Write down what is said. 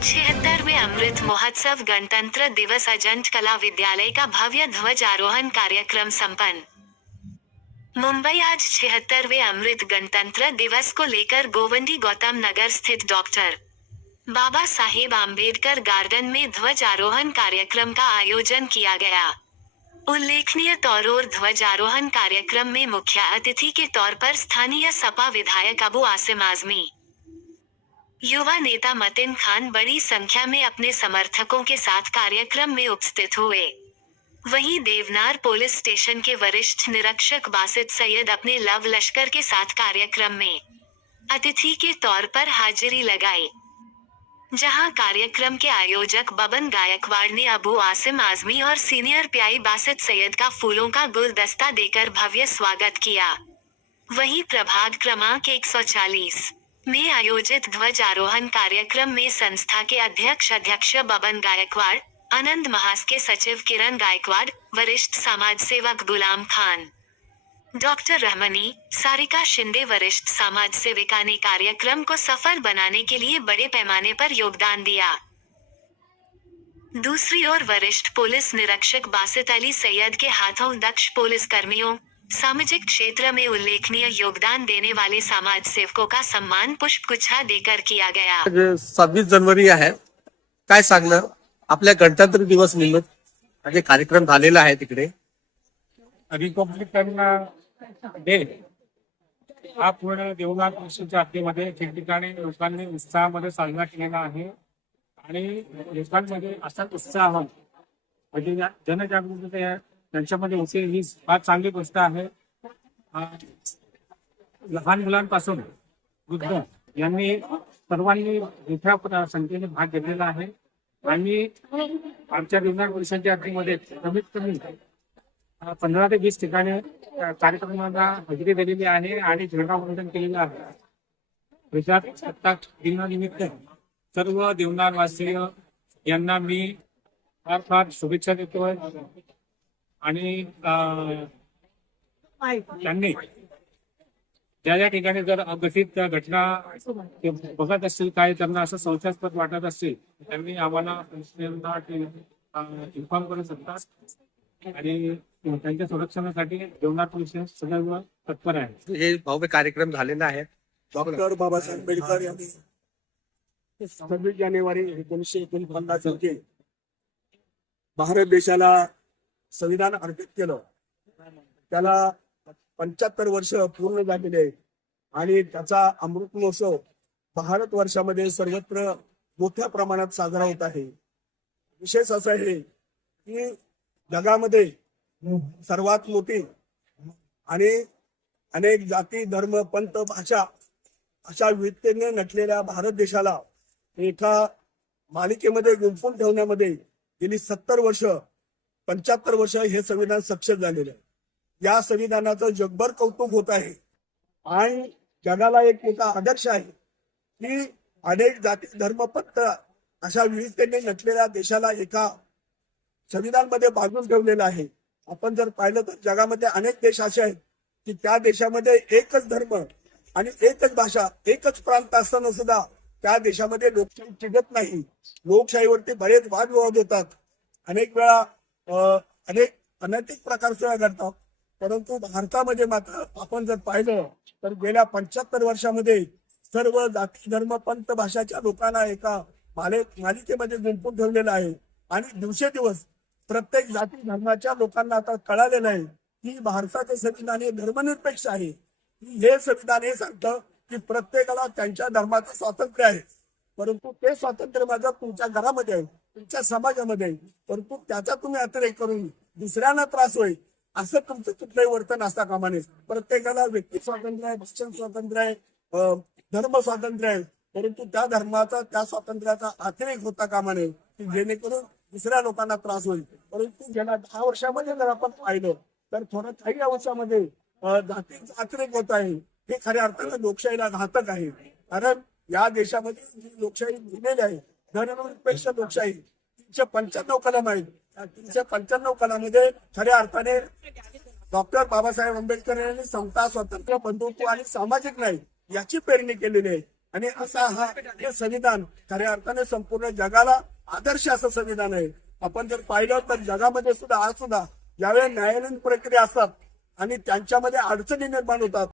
76वें अमृत महोत्सव गणतंत्र दिवस अजंत कला विद्यालय का भव्य ध्वजारोहण कार्यक्रम संपन्न। मुंबई आज 76वें अमृत गणतंत्र दिवस को लेकर गोवंडी गौतम नगर स्थित डॉक्टर बाबा साहेब आम्बेडकर गार्डन में ध्वजारोहण कार्यक्रम का आयोजन किया गया। उल्लेखनीय तौर और ध्वजारोहण कार्यक्रम में मुख्य अतिथि के तौर पर स्थानीय सपा विधायक अबू आसिम आजमी, युवा नेता मतिन खान बड़ी संख्या में अपने समर्थकों के साथ कार्यक्रम में उपस्थित हुए। वहीं देवनार पुलिस स्टेशन के वरिष्ठ निरीक्षक बासित सैयद अपने लव लश्कर के साथ कार्यक्रम में अतिथि के तौर पर हाजिरी लगाई, जहां कार्यक्रम के आयोजक बबन गायकवाड़ ने अबू आसिम आजमी और सीनियर पीआई बासित सैयद का फूलों का गुलदस्ता देकर भव्य स्वागत किया। वहीं प्रभाग क्रमांक 140 में आयोजित ध्वजारोहण कार्यक्रम में संस्था के अध्यक्ष बबन गायकवाड़, आनंद महास के सचिव किरण गायकवाड़, वरिष्ठ समाज सेवक गुलाम खान, डॉक्टर रहमनी, सारिका शिंदे वरिष्ठ समाज सेविका ने कार्यक्रम को सफल बनाने के लिए बड़े पैमाने पर योगदान दिया। दूसरी ओर वरिष्ठ पुलिस निरीक्षक बासित अली सैयद के हाथों दक्ष पुलिस कर्मियों, सामाजिक क्षेत्र में उल्लेखनीय योगदान देने वाले समाज सेवकों का सम्मान पुष्पगुच्छा देकर किया गया। 26 जानेवारी आहे, काय सांगणार आपल्या गणतंत्र दिवस निमित्त जे कार्यक्रम झालेला आहे तिकडे? रिपब्लिकन डे हा पूर्ण देवनार परिषदेच्या हद्दीमध्ये ठिकठिकाणी लोकांनी उत्साहामध्ये साजरा केलेला आहे आणि लोकांमध्ये असा उत्साह म्हणजे जनजागृती त्यांच्यामध्ये होते, ही फार चांगली गोष्ट आहे। लहान मुलांपासून वृद्ध यांनी सर्वांनी मोठ्या संख्येने भाग घेतलेला आहे आणि आमच्या देवनार परिषदेच्या हद्दीमध्ये कमीत कमी 15 ते 20 ठिकाणी कार्यक्रमाला हजेरी दिलेली आहे आणि झेंडावंदन केलेलं आहे। प्रजासत्ताक दिनानिमित्त सर्व देवनार वासीय यांना मी फार फार शुभेच्छा देतोय आणि त्यांनी ज्या ठिकाणी जर अघटित घटना बघत असतील, काय त्यांना असं संशयास्पद वाटत असतील, त्यांनी आम्हाला इन्फॉर्म करू शकतात आणि त्यांच्या संरक्षणासाठी देवनार पोलीस सदैव तत्पर आहे। हे भव्य कार्यक्रम झालेला आहे। डॉक्टर बाबासाहेब आंबेडकर यांनी 26 जानेवारी 1949 रोजी भारत देशाला संविधान अर्पित केलं। त्याला 75 वर्ष पूर्ण झालेले आहेत आणि त्याचा अमृत महोत्सव भारत वर्षामध्ये सर्वत्र मोठ्या प्रमाणात साजरा होत आहे। विशेष असं आहे की जगामध्ये सर्वात मोठी आणि अनेक जाती धर्म पंथ भाषा अशा विविधतेने नटलेल्या भारत देशाला एका मालिकेमध्ये गुंफून ठेवण्यामध्ये गेली 70 वर्ष 75 वर्ष हे संविधान सक्सेस झालेलं आहे। या संविधानाचं जगभर कौतुक होत आहे आणि जगाला एक मोठा आदर्श आहे की अनेक जाती धर्म पंथ अशा विविधतेने नटलेल्या देशाला एका संविधानमध्ये बांधून ठेवलेलं आहे। आपण जर पाहिलं तर जगामध्ये अनेक देश असे आहेत की त्या देशामध्ये एकच धर्म आणि एकच भाषा एकच प्रांत असताना सुद्धा त्या देशामध्ये लोकशाही टिकत नाही। लोकशाहीवरती बरेच वादविवाद होतात, अनेक वेळा अनेक अनैतिक प्रकार सुद्धा घडतात। परंतु भारतामध्ये मात्र आपण जर पाहिलं तर गेल्या 75 वर्षामध्ये सर्व जाती धर्म पंथ भाषाच्या लोकांना एका मालिकेमध्ये गुंफून ठेवलेलं आहे आणि दिवसेदिवस प्रत्येक जाती धर्माच्या लोकांना आता कळालेलं आहे की भारताचे संविधान हे धर्मनिरपेक्ष आहे। हे संविधान हे सांगतं की प्रत्येकाला त्यांच्या धर्माचं स्वातंत्र्य आहे, परंतु ते स्वातंत्र्य माझं तुमच्या घरामध्ये आहे, तुमच्या समाजामध्ये आहे, परंतु त्याचा तुम्ही अतिरेक करून दुसऱ्यांना त्रास होईल असं तुमचं कुठलंही वर्तन असता कामा नये। प्रत्येकाला व्यक्ती स्वातंत्र्य आहे, भाषण स्वातंत्र्य आहे, धर्म स्वातंत्र्य आहे, परंतु त्या धर्माचा त्या स्वातंत्र्याचा अतिरेक होता कामा नये की जेणेकरून दुसऱ्या लोकांना त्रास होईल। परंतु गेल्या 10 वर्षामध्ये जर आपण पाहिलं तर थोडं काही अवस्थामध्ये जातींचा अतिरेक होत आहे। हे खऱ्या अर्थानं लोकशाहीला घातक आहे, कारण या देशामध्ये जी लोकशाही दिलेली आहे धर्मनिरपेक्ष लोकशाही 395 कलम आहेत। 395 कलमामध्ये खऱ्या अर्थाने डॉक्टर बाबासाहेब आंबेडकर यांनी समता स्वातंत्र्य बंधुत्व आणि सामाजिक न्याय याची पेरणी केलेली आहे। आणि असा हे संविधान खऱ्या अर्थाने संपूर्ण जगाला आदर्श असं संविधान आहे. आपण जर पाहिलं तर जगामध्ये सुद्धा आज सुद्धा ज्यावेळेस न्यायालयीन प्रक्रिया असतात आणि त्यांच्यामध्ये अडचणी निर्माण होतात